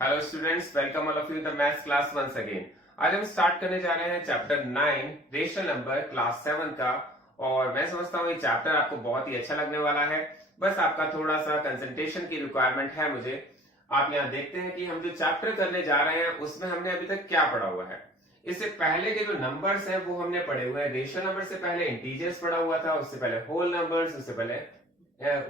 Hello students, welcome all of you the maths class once again. आज हम start करने जा रहे हैं चैप्टर 9 रेशनल नंबर क्लास 7 का। और मैं समझता हूँ ये चैप्टर आपको बहुत ही अच्छा लगने वाला है। बस आपका थोड़ा सा कंसंट्रेशन की रिक्वायरमेंट है मुझे। आप यहाँ देखते हैं कि हम जो चैप्टर करने जा रहे हैं उसमें हमने अभी तक क्या पढ़ा हुआ है। इससे पहले के जो नंबर्स हैं वो हमने पढ़े हुए हैं। रेशनल नंबर से पहले इंटीजर्स पढ़ा हुआ था, उससे पहले होल नंबर्स, उससे पहले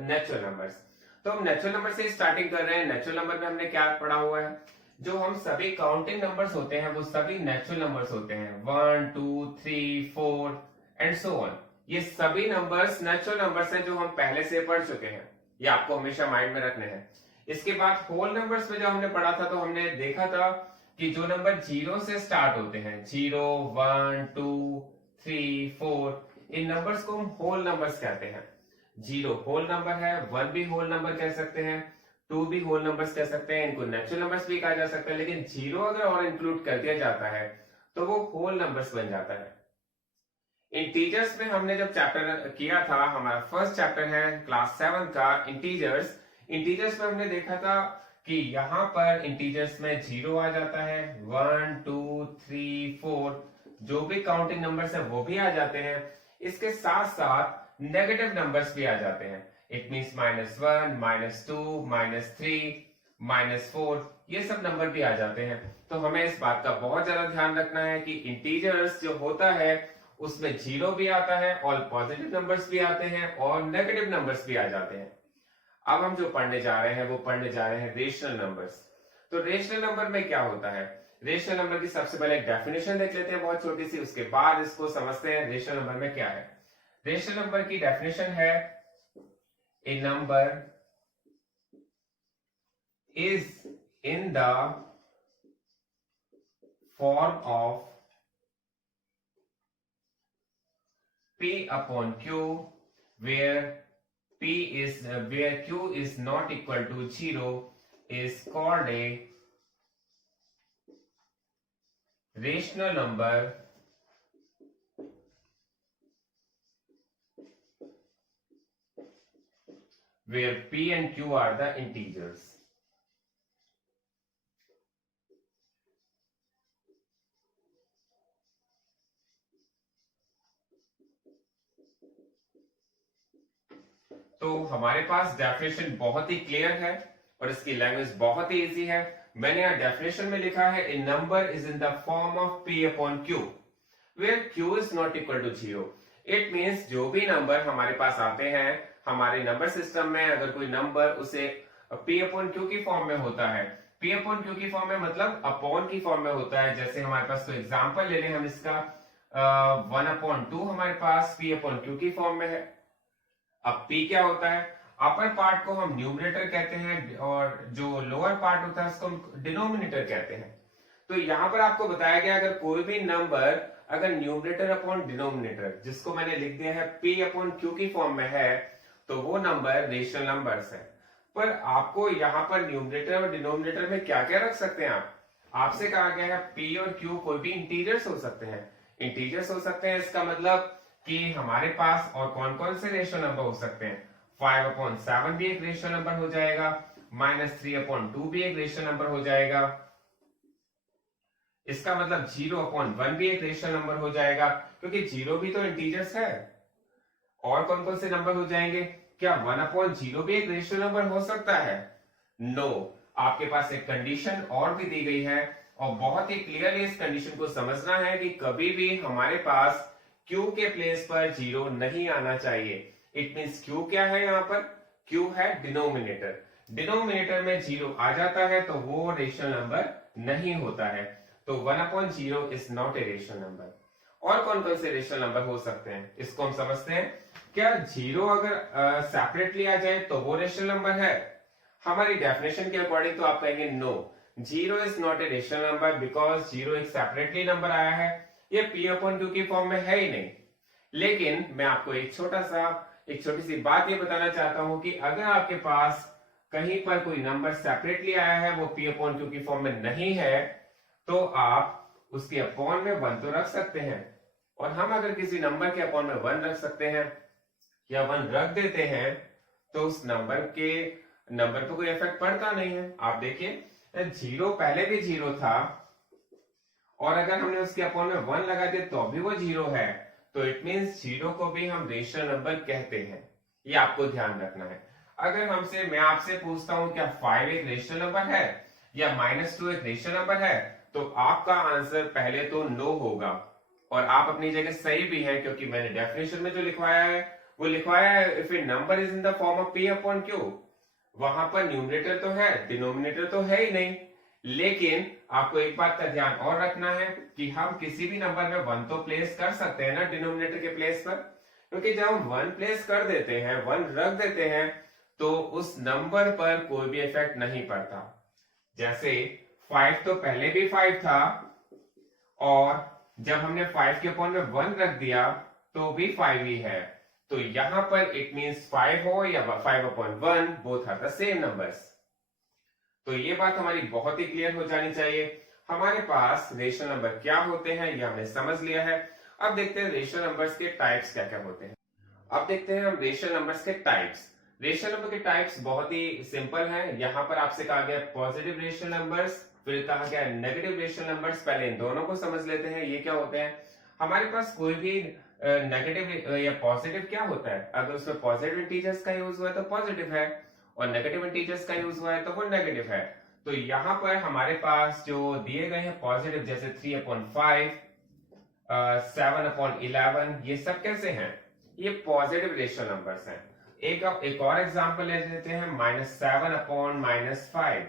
नेचुरल नंबर्स। तो हम नेचुरल नंबर से स्टार्टिंग कर रहे हैं। नेचुरल नंबर में हमने क्या पढ़ा हुआ है, जो हम सभी काउंटिंग नंबर्स होते हैं वो सभी नेचुरल नंबर्स होते हैं। 1 2 3 4 एंड सो ऑन। ये सभी नंबर्स नेचुरल नंबर्स हैं जो हम पहले से पढ़ चुके हैं। ये आपको हमेशा माइंड में रखने हैं। इसके बाद होल नंबर्स में जब हमने पढ़ा था तो हमने देखा था कि जो नंबर जीरो से स्टार्ट होते हैं, 0 1 2 3 4, इन नंबर्स को हम होल नंबर्स कहते हैं। 0 होल नंबर है, 1 भी होल नंबर कह सकते हैं, 2 भी होल नंबर्स कह सकते हैं, इनको नेचुरल नंबर्स भी कहा जा सकता है। लेकिन 0 अगर और इंक्लूड कर दिया जाता है तो वो होल नंबर्स बन जाता है। इंटीजर्स में हमने जब चैप्टर किया था, हमारा फर्स्ट चैप्टर है क्लास 7 का इंटीजर्स। इंटीजर्स में हमने देखा था कि यहाँ पर इंटीजर्स में 0 आ जाता है, 1 2 3 4, जो भी काउंटिंग नंबर्स है वो भी आ जाते हैं। इसके साथ साथ नेगेटिव नंबर्स भी आ जाते हैं। इट मीन्स -1 -2 -3 -4, ये सब नंबर भी आ जाते हैं। तो हमें इस बात का बहुत ज्यादा ध्यान रखना है कि इंटीजर्स जो होता है उसमें 0 भी आता है और पॉजिटिव नंबर्स भी आते हैं और नेगेटिव नंबर्स भी आ जाते हैं। अब हम जो पढ़ने जा रहे हैं वो पढ़ने जा रहे हैं रेशनल नंबर्स। तो रेशनल नंबर में क्या होता है, रेशनल नंबर की सबसे पहले एक डेफिनेशन देख लेते हैं बहुत छोटी सी, उसके बाद इसको समझते हैं रेशनल नंबर में क्या है। रेशनल नंबर की डेफिनेशन है, a number is in the form of P upon Q where where Q is not equal to 0 is called a rational number where P and Q are the integers. तो हमारे पास definition बहुत ही clear है और इसकी language बहुत ही easy है। मैंने यहाँ डेफिनेशन में लिखा है, a number is in the form of P upon Q where Q is not equal to 0। It means जो भी नंबर हमारे पास आते हैं हमारे नंबर सिस्टम में, अगर कोई नंबर उसे P अपॉन Q की फॉर्म में होता है, P अपॉन Q की फॉर्म में मतलब अपॉन की फॉर्म में होता है। जैसे हमारे पास कोई एग्जाम्पल ले लें हम इसका, 1/2 हमारे पास P अपॉन Q की फॉर्म में है। अब P क्या होता है, अपर पार्ट को हम न्यूमरेटर कहते हैं और जो लोअर पार्ट होता है उसको हम डिनोमिनेटर कहते हैं। तो यहां पर आपको बताया गया, अगर कोई भी नंबर अगर न्यूमरेटर अपॉन डिनोमिनेटर, जिसको मैंने लिख दिया है P अपॉन Q की फॉर्म में है, तो वो नंबर रेशनल नंबर्स है। पर आपको यहाँ पर न्यूमरेटर और डिनोमिनेटर में क्या क्या रख सकते हैं आपसे कहा गया है P और Q कोई भी इंटीजर्स हो सकते हैं। इंटीजर्स हो सकते हैं, इसका मतलब कि हमारे पास और कौन कौन से रेशनल नंबर हो सकते हैं। 5/7 भी एक रेशनल नंबर हो जाएगा, -3/2 भी एक रेशनल नंबर हो जाएगा। इसका मतलब 0/1 भी एक रेशनल नंबर हो जाएगा, क्योंकि 0 भी तो इंटीजर्स है। और कौन कौन से नंबर हो जाएंगे, क्या 1/0 भी एक रेशनल नंबर हो सकता है? नो। आपके पास एक कंडीशन और भी दी गई है और बहुत ही क्लियरली इस कंडीशन को समझना है कि कभी भी हमारे पास Q के प्लेस पर 0 नहीं आना चाहिए। इट मीन्स Q क्या है, यहाँ पर Q है डिनोमिनेटर। डिनोमिनेटर में 0 आ जाता है तो वो रेशनल नंबर नहीं होता है। तो 1/0 is not a rational number. और कौन कौन से रेशनल नंबर हो सकते हैं इसको हम समझते हैं। क्या 0 अगर सेपरेटली आ जाए तो वो रेशनल नंबर है? हमारी डेफिनेशन के अकॉर्डिंग तो आप कहेंगे no, 0 is not a rational number because 0 एक सेपरेटली नंबर आया है, ये P अपॉन Q की फॉर्म में है ही नहीं। लेकिन मैं आपको एक छोटी सी बात ये बताना चाहता हूं कि अगर आपके पास कहीं पर कोई नंबर सेपरेटली आया है, वो P अपॉन Q की फॉर्म में नहीं है, तो आप उसके अपॉन में 1 तो रख सकते हैं। और हम अगर किसी नंबर के अपॉन में 1 रख सकते हैं या 1 रख देते हैं तो उस नंबर पर कोई इफेक्ट पड़ता नहीं है। आप देखिए जीरो पहले भी जीरो था, और अगर हमने उसके अपॉन में 1 लगा दिया तो भी वो जीरो है, तो इट मींस जीरो को भी हम रेशनल नंबर कहते हैं। ये आपको ध्यान रखना है। अगर मैं आपसे पूछता हूं क्या 5 एक रेशनल नंबर है या -2 एक रेशनल नंबर है, तो आपका आंसर पहले तो नो होगा। और आप अपनी जगह सही भी है, क्योंकि मैंने डेफिनेशन में जो लिखवाया है वो लिखवाया है if A number is in the form of p/q। वहां पर न्यूमरेटर तो है, डिनोमिनेटर तो है ही नहीं। लेकिन आपको एक बात का ध्यान और रखना है कि हम किसी भी नंबर में 1 तो प्लेस कर सकते हैं ना डिनोमिनेटर के प्लेस पर, क्योंकि जब हम 1 प्लेस कर देते हैं, 1 रख देते हैं, तो उस नंबर पर कोई भी इफेक्ट नहीं पड़ता। जैसे 5 तो पहले भी 5 था, और जब हमने 5 के अपॉन में 1 रख दिया तो भी 5 ही है। तो यहां पर इट मींस 5 हो या 5/1, both are the same numbers. तो ये बात हमारी बहुत ही क्लियर हो जानी चाहिए। हमारे पास रेशनल नंबर क्या होते हैं ये हमने समझ लिया है। अब देखते हैं रेशनल नंबर्स के टाइप्स क्या क्या होते हैं। अब देखते हैं हम रेशनल नंबर्स के टाइप्स। रेशनल नंबर के टाइप्स बहुत ही सिंपल हैं। यहाँ पर आपसे कहा गया पॉजिटिव रेशनल नंबर्स, फिर कहा गया नेगेटिव रेशनल नंबर्स। पहले इन दोनों को समझ लेते हैं ये क्या होते हैं। हमारे पास कोई भी नेगेटिव या पॉजिटिव क्या होता है, अगर उसमें पॉजिटिव इंटीजर्स का यूज हुआ है तो पॉजिटिव है, और नेगेटिव इंटीजर्स का यूज हुआ है तो वो नेगेटिव है। तो यहाँ पर हमारे पास जो दिए गए हैं पॉजिटिव, जैसे 3/5, 7/11, ये सब कैसे हैं, ये पॉजिटिव रेशनल नंबर्स हैं। एक और एग्जांपल ले लेते हैं, -7/-5,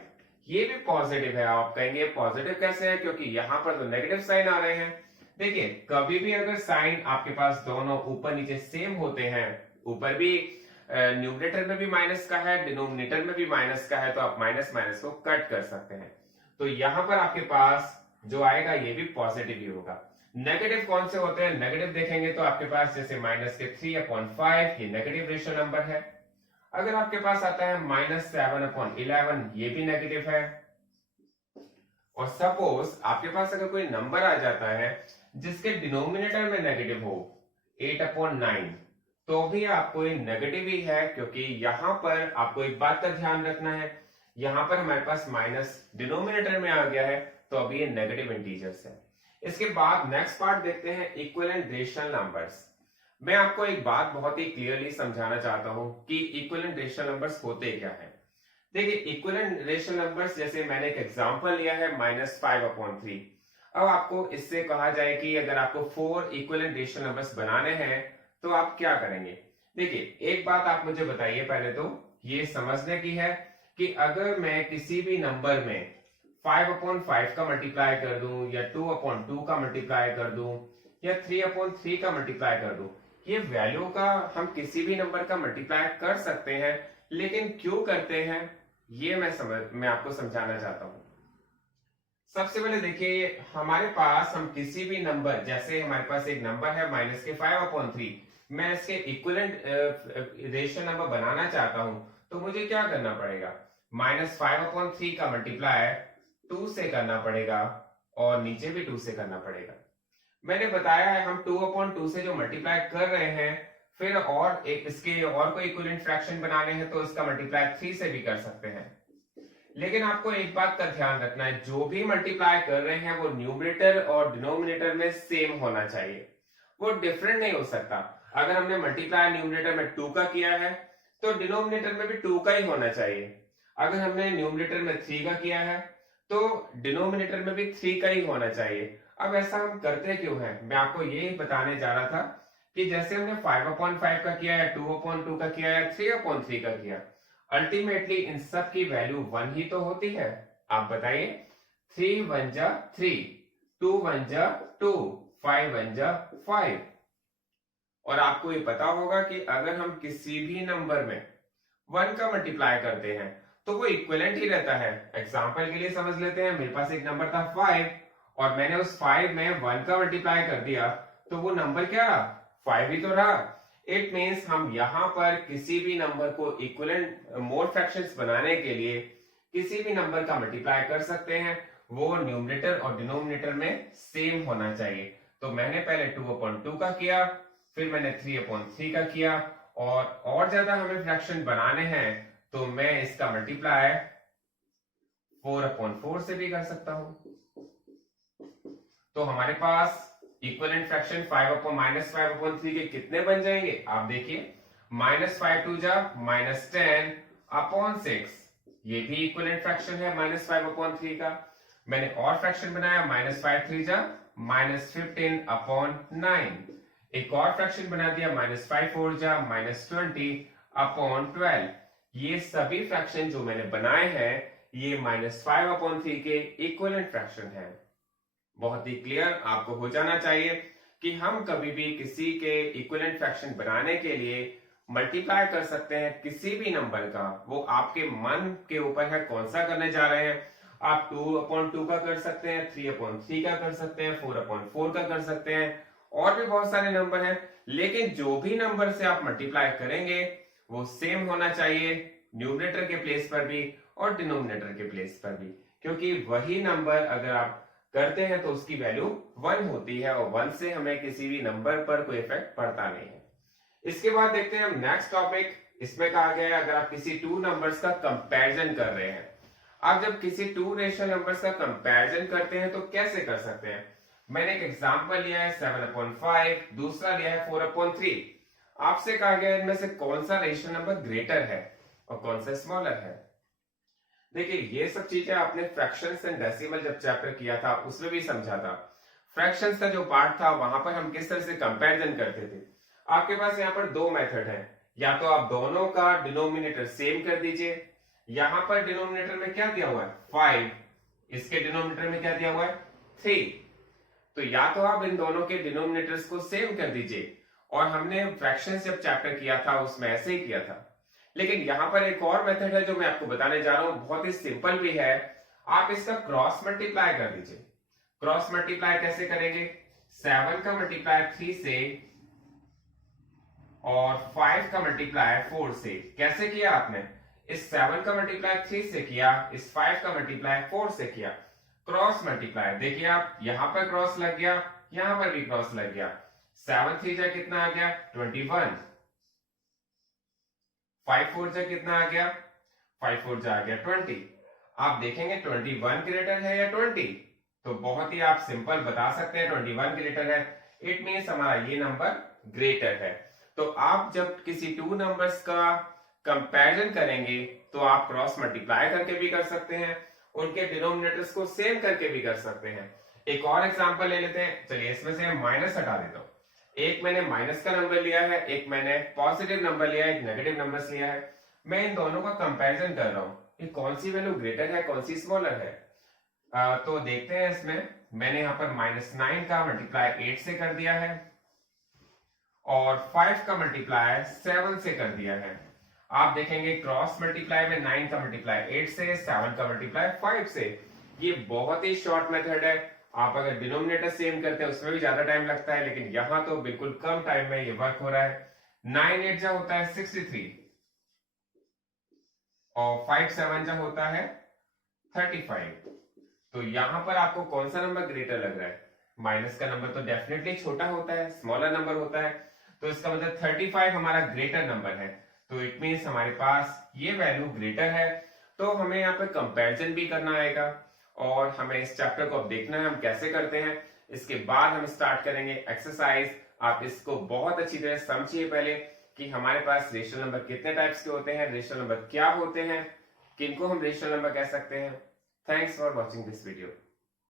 ये भी पॉजिटिव है। आप कहेंगे पॉजिटिव कैसे है, क्योंकि यहाँ पर तो नेगेटिव साइन आ रहे हैं। देखिए कभी भी अगर साइन आपके पास दोनों ऊपर नीचे सेम होते हैं, ऊपर भी न्यूमरेटर में भी माइनस का है, डिनोमिनेटर में भी माइनस का है, तो आप माइनस माइनस को कट कर सकते हैं। तो यहां पर आपके पास जो आएगा ये भी पॉजिटिव ही होगा। नेगेटिव कौन से होते हैं, नेगेटिव देखेंगे तो आपके पास जैसे -3/5, ये नेगेटिव रेशनल नंबर है। अगर आपके पास आता है -7/11, ये भी नेगेटिव है। और सपोज आपके पास अगर कोई नंबर आ जाता है जिसके डिनोमिनेटर में नेगेटिव हो, 8/9, तो भी आपको ये नेगेटिव ही है, क्योंकि यहां पर आपको एक बात का ध्यान रखना है, यहां पर हमारे पास माइनस डिनोमिनेटर में आ गया है, तो अभी ये नेगेटिव इंटीजर्स है। इसके बाद नेक्स्ट पार्ट देखते हैं इक्विवेलेंट रेशनल नंबर्स। मैं आपको एक बात बहुत ही क्लियरली समझाना चाहता हूं कि इक्विवेलेंट रेशनल नंबर्स होते क्या है। देखिए इक्विवेलेंट रेशनल नंबर्स, जैसे मैंने एक एग्जांपल लिया है -5/3। अब आपको इससे कहा जाए कि अगर आपको 4 इक्विवेलेंट रेशनल नंबर्स बनाने हैं तो आप क्या करेंगे। देखिए एक बात आप मुझे बताइए, पहले तो ये समझने की है कि अगर मैं किसी भी नंबर में 5/5 का मल्टीप्लाई कर दूं, या 2/2 का मल्टीप्लाई कर दूं, या 3/3 का मल्टीप्लाई कर दूं, ये वैल्यू का हम किसी भी नंबर का मल्टीप्लाई कर सकते हैं। लेकिन क्यों करते हैं ये मैं आपको समझाना चाहता हूं। सबसे पहले देखिए हमारे पास हम किसी भी नंबर, जैसे हमारे पास एक नंबर है -5/3, मैं इसके इक्विवेलेंट रेशनल नंबर बनाना चाहता हूं, तो मुझे क्या करना पड़ेगा, -5/3 का मल्टीप्लाई 2 से करना पड़ेगा, और नीचे भी 2 से करना पड़ेगा। मैंने बताया है हम 2/2 से जो मल्टीप्लाई कर रहे हैं, फिर और एक इसके और कोई इक्विवेलेंट फ्रैक्शन बनाने हैं तो इसका मल्टीप्लाई 3 से भी कर सकते हैं। लेकिन आपको एक बात का ध्यान रखना है, जो भी मल्टीप्लाई कर रहे हैं वो न्यूमरेटर और डिनोमिनेटर में सेम होना चाहिए, वो डिफरेंट नहीं हो सकता। अगर हमने मल्टीप्लाई न्यूमरेटर में 2 का किया है तो डिनोमिनेटर में भी 2 का ही होना चाहिए। अगर हमने न्यूमरेटर में 3 का किया है तो डिनोमिनेटर में भी 3 का ही होना चाहिए। अब ऐसा हम करते क्यों हैं, मैं आपको यही बताने जा रहा था कि जैसे हमने 5/5 का किया है, 2/2 का किया है, 3/3 का किया, अल्टीमेटली इन सब की वैल्यू 1 ही तो होती है। आप बताइए, 3 1 जा 3, 2 1 जा 2, 5 1 जा 5। और आपको ये पता होगा कि अगर हम किसी भी नंबर में 1 का मल्टीप्लाई करते हैं तो वो इक्विवेलेंट ही रहता है। एग्जांपल के लिए समझ लेते हैं, मेरे पास एक नंबर था 5, और मैंने उस 5 में 1 का मल्टीप्लाई कर दिया, तो वो नंबर क्या रहा, 5 ही तो रहा। इट मीन्स हम यहां पर किसी भी नंबर को इक्विवेलेंट मोड फ्रैक्शंस बनाने के लिए किसी भी नंबर का मल्टीप्लाई कर सकते हैं, वो न्यूमरेटर और डिनोमिनेटर में सेम होना चाहिए। तो मैंने पहले 2/2 का किया, फिर मैंने 3/3 का किया, और ज्यादा हमें फ्रैक्शन बनाने हैं तो मैं इसका मल्टीप्लाई 4/4 से भी कर सकता हूं। तो हमारे पास इक्विवेलेंट फ्रैक्शन 5/-5/3 के कितने बन जाएंगे? आप देखिए, -5 2 जा -10/6, ये भी इक्विवेलेंट फ्रैक्शन है -5/3 का। मैंने और फ्रैक्शन बनाया -5 3 जा -15/9, एक और फ्रैक्शन बना दिया -5 4 जा -20/12। ये सभी फ्रैक्शन जो मैंने बनाए हैं ये -5/3 के इक्विवेलेंट फ्रैक्शन है। बहुत ही क्लियर आपको हो जाना चाहिए कि हम कभी भी किसी के इक्विवेलेंट फ्रैक्शन बनाने के लिए मल्टीप्लाई कर सकते हैं किसी भी नंबर का, वो आपके मन के ऊपर है कौन सा करने जा रहे हैं। आप 2/2 का कर सकते हैं, 3/3 का कर सकते हैं, 4/4 का कर सकते हैं, और भी बहुत सारे नंबर हैं। लेकिन जो भी नंबर से आप मल्टीप्लाई करेंगे वो सेम होना चाहिए न्यूमरेटर के प्लेस पर भी और डिनोमिनेटर के प्लेस पर भी, क्योंकि वही नंबर अगर आप करते हैं तो उसकी वैल्यू 1 होती है और 1 से हमें किसी भी नंबर पर कोई इफेक्ट पड़ता नहीं है। इसके बाद देखते हैं हम नेक्स्ट टॉपिक। इसमें कहा गया है अगर आप किसी टू नंबर्स का कंपैरिजन कर रहे हैं, आप जब किसी टू रेशनल नंबर्स का कंपैरिजन करते हैं तो कैसे कर सकते हैं। मैंने एक एग्जांपल लिया है 7/5, दूसरा लिया है 4/3। आपसे कहा गया इनमें से कौन सा रेशनल नंबर ग्रेटर है और कौन सा स्मॉलर है। देखिए, ये सब चीजें आपने फ्रैक्शंस एंड डेसिमल जब चैप्टर किया था उसमें भी समझा था। फ्रैक्शंस का जो पार्ट था वहां पर हम किस तरह से कंपैरिजन करते थे। आपके पास यहाँ पर दो मेथड है, या तो आप दोनों का डिनोमिनेटर सेम कर दीजिए। यहां पर डिनोमिनेटर में क्या दिया हुआ है 5, इसके डिनोमिनेटर में क्या दिया हुआ है 3, तो या तो आप इन दोनों के डिनोमिनेटर्स को सेम कर दीजिए। और हमने फ्रैक्शंस जब चैप्टर किया था उसमें ऐसे ही किया था। लेकिन यहां पर एक और मेथड है जो मैं आपको बताने जा रहा हूं, बहुत ही सिंपल भी है। आप इसका क्रॉस मल्टीप्लाई कर दीजिए। क्रॉस मल्टीप्लाई कैसे करेंगे? 7 का मल्टीप्लाई 3 से और 5 का मल्टीप्लाई 4 से। कैसे किया आपने? इस 7 का मल्टीप्लाई 3 से किया, इस 5 का मल्टीप्लाई 4 से किया। क्रॉस मल्टीप्लाई देखिए, आप यहां पर क्रॉस लग गया, यहां पर भी क्रॉस लग गया। 7 3 जा कितना आ गया 21, 5 4 जा कितना आ गया 5 4 जा आ गया 20। आप देखेंगे 21 ग्रेटर है या 20, तो बहुत ही आप सिंपल बता सकते हैं 21 ग्रेटर है। इट मींस हमारा ये नंबर ग्रेटर है। तो आप जब किसी टू नंबर्स का कंपैरिजन करेंगे तो आप क्रॉस मल्टीप्लाई करके भी कर सकते हैं, उनके डिनोमिनेटर्स को सेम करके भी कर सकते हैं। एक और एग्जांपल ले लेते हैं। चलिए, इसमें से माइनस हटा देता हूं। एक मैंने माइनस का नंबर लिया है, एक मैंने पॉजिटिव नंबर लिया है, एक नेगेटिव नंबर लिया है। मैं इन दोनों का कंपैरिजन कर रहा हूं कि कौन सी वैल्यू ग्रेटर है कौन सी स्मॉलर है। तो देखते हैं। इसमें मैंने यहाँ पर -9 का मल्टीप्लाई 8 से कर दिया है और 5 का मल्टीप्लाई 7 से कर दिया है। आप देखेंगे क्रॉस मल्टीप्लाई में 9 का मल्टीप्लाई 8 से, 7 का मल्टीप्लाई 5 से। ये बहुत ही शॉर्ट मेथड है। आप अगर डिनोमिनेटर सेम करते हैं उसमें भी ज्यादा टाइम लगता है, लेकिन यहां तो बिल्कुल कम टाइम में ये वर्क हो रहा है। 9 8 जा होता है 63 और 5 7 जा होता है 35। तो यहां पर आपको कौन सा नंबर ग्रेटर लग रहा है? माइनस का नंबर तो डेफिनेटली छोटा होता है, स्मॉलर नंबर होता है। तो इसका मतलब 35 हमारा ग्रेटर नंबर है। तो इट मींस हमारे पास ये वैल्यू ग्रेटर है। तो हमें यहाँ पे कंपैरिजन भी करना आएगा और हमें इस चैप्टर को अब देखना है हम कैसे करते हैं। इसके बाद हम स्टार्ट करेंगे एक्सरसाइज। आप इसको बहुत अच्छी तरह समझिए पहले कि हमारे पास रेशनल नंबर कितने टाइप्स के होते हैं, रेशनल नंबर क्या होते हैं, किनको हम रेशनल नंबर कह सकते हैं। Thanks for watching this video.